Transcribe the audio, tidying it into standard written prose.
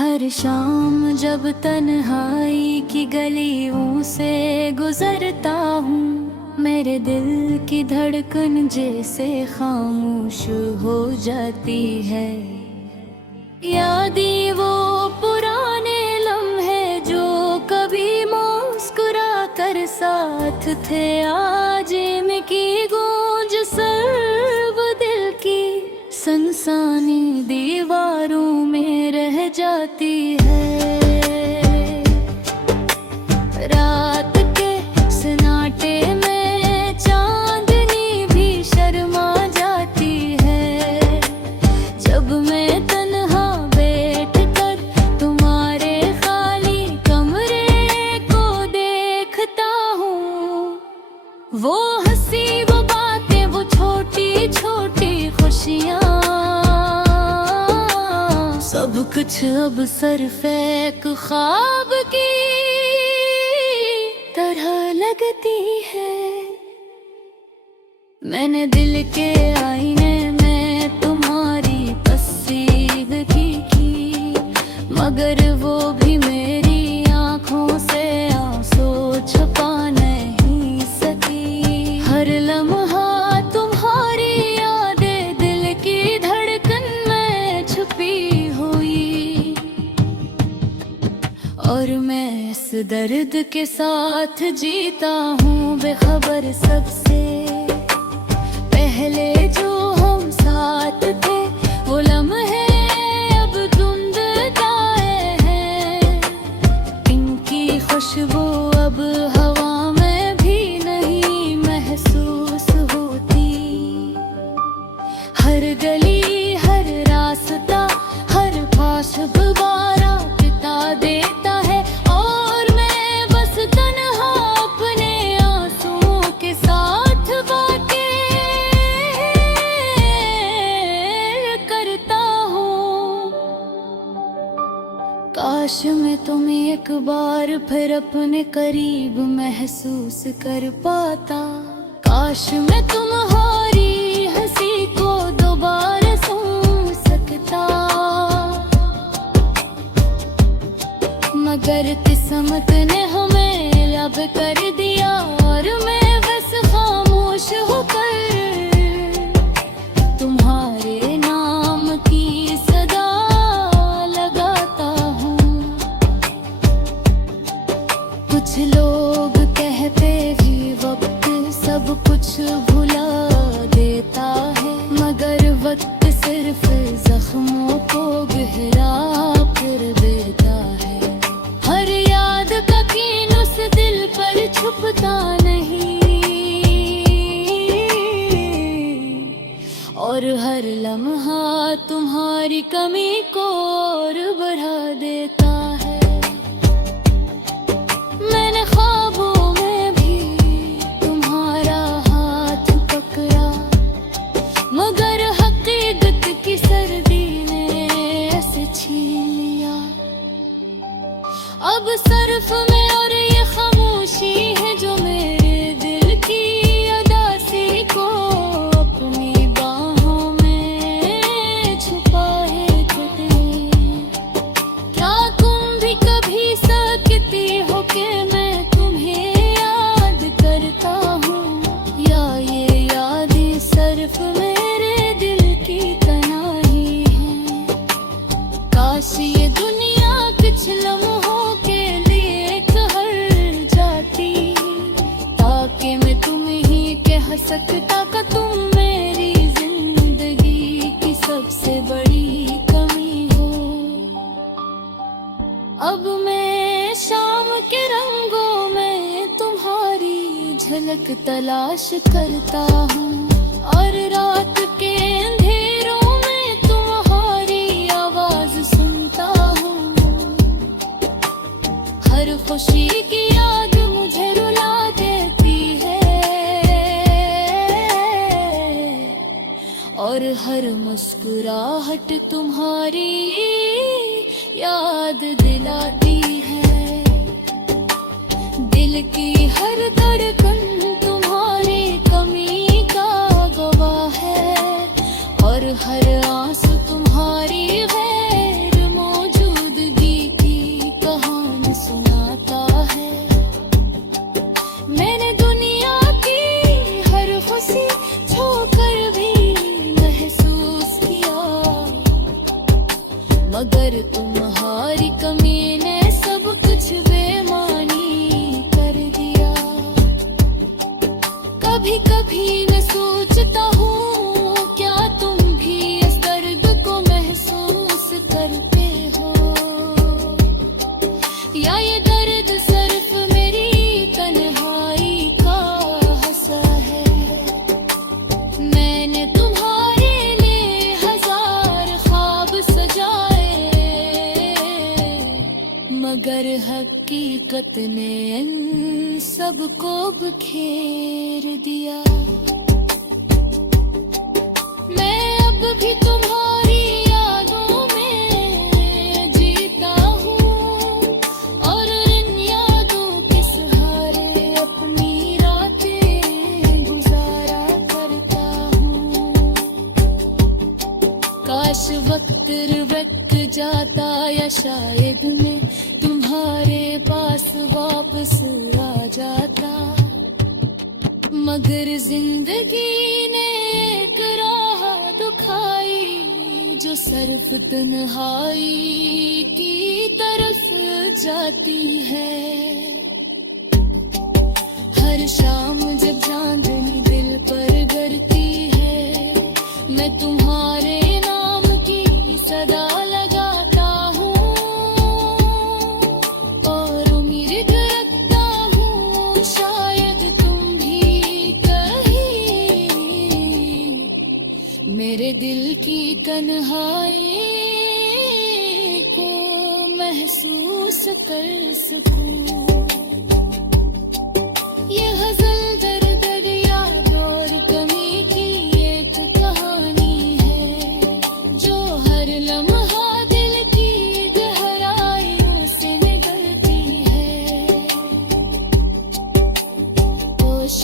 हर शाम जब तन्हाई की गलियों से गुजरता हूँ, मेरे दिल की धड़कन जैसे खामोश हो जाती है। यादें वो पुराने लम्हे जो कभी मुस्कुरा कर साथ थे, आज इनकी गूंज सर्व दिल की सनसानी दीवारों में रह जाती है। रात के सन्नाटे में चांदनी भी शर्मा जाती है, जब मैं तन्हा बैठ कर तुम्हारे खाली कमरे को देखता हूँ। वो हंसी, वो बातें, वो छोटी छोटी खुशियाँ, सब कुछ अब सिर्फ एक ख्वाब की तरह लगती है। मैंने दिल के आईने में तुम्हारी तस्वीर की, मगर वो भी मेरी आंखों से आंसू छुपा नहीं सकी। हर लम्हा तुम्हारी यादें दिल की धड़कन में छुपी हुई, और मैं इस दर्द के साथ जीता हूँ बेखबर सबसे। पहले जो हम साथ थे वो लम्हे अब धुंधलाए हैं, इनकी खुशबू अब हवा में भी नहीं महसूस होती। हर गली, हर रास्ता, हर पास गुब्बारा बिता देता है, और मैं बस तन्हा अपने आंसुओं के साथ बातें करता हूँ। काश मैं तुम्हें एक बार फिर अपने करीब महसूस कर पाता, काश मैं तुम्हारी हंसी को दोबारा सुन सकता, मगर किस्मत ने हमें लब कर दिया, और मैं बस खामोश होकर तुम्हारे नाम की सदा लगाता हूँ। कुछ लोग कहते भी वक्त सब कुछ भुला देता है, मगर वक्त सिर्फ जख्मों को गहरा कर देता है। हर याद का कीन उस दिल पर छुपता नहीं, और हर लम्हा तुम्हारी कमी को और बढ़ा देता है। मैंने ख्वाबों में भी तुम्हारा हाथ पकड़ा, मगर हकीकत की सर्दी ने ऐसे छीन लिया। अब सिर्फ मैं और ये खामोशी है जो मेरे दिल की उदासी को अपनी बाहों में छुपाए खड़े। क्या तुम भी कभी सकती हो कि मैं तुम्हें याद करता हूँ, या ये यादें सिर्फ मेरे दिल की तन्हाई है। काश ये दुनिया कुछ लम्हों के लिए ठहर जाती, ताकि मैं तुम्हें ही कह सकता कि तुम मेरी जिंदगी की सबसे बड़ी कमी हो। अब मैं शाम के रंगों में तुम्हारी झलक तलाश करता हूँ, और रात के अंधेरों में तुम्हारी आवाज सुनता हूँ। हर खुशी की याद मुझे रुला देती है, और हर मुस्कुराहट तुम्हारी याद दिलाती है। दिल की हर धड़कन तुम्हारी कमी का गवाह है, और हर आंसू तुम्हारी गैर मौजूदगी तुम्हारी कमी ने सब कुछ बेमानी कर दिया। कभी कभी मैं सोचता हूँ क्या तुम भी इस दर्द को महसूस करते हो, या ये दर्द सिर्फ मेरी तन्हाई का हंसा है। मैंने तुम्हारे लिए हजार ख्वाब सजाए, मगर हकीकत ने इन सबको बिखेर दिया। मैं अब भी तुम्हारी यादों में जीता हूँ, और इन यादों के सहारे अपनी रातें गुजारा करता हूँ। काश वक्त रुक जाता, या शायद मैं तुम्हारे पास वापस आ जाता, मगर जिंदगी ने एक राह दिखाई जो सिर्फ तन्हाई की तरफ जाती है। हर शाम जब चांदनी दिल पर गिरती है, मैं तुम्हारे नाम की सदा लगाता हूँ, और उम्मीद रखता हूँ शायद तुम भी कहीं मेरे दिल की तन्हाई को महसूस कर सकूं। ये गज़ल दर्द याद और कमी की एक कहानी है, जो हर लम्हा दिल की गहराइयों से निकलती है। होश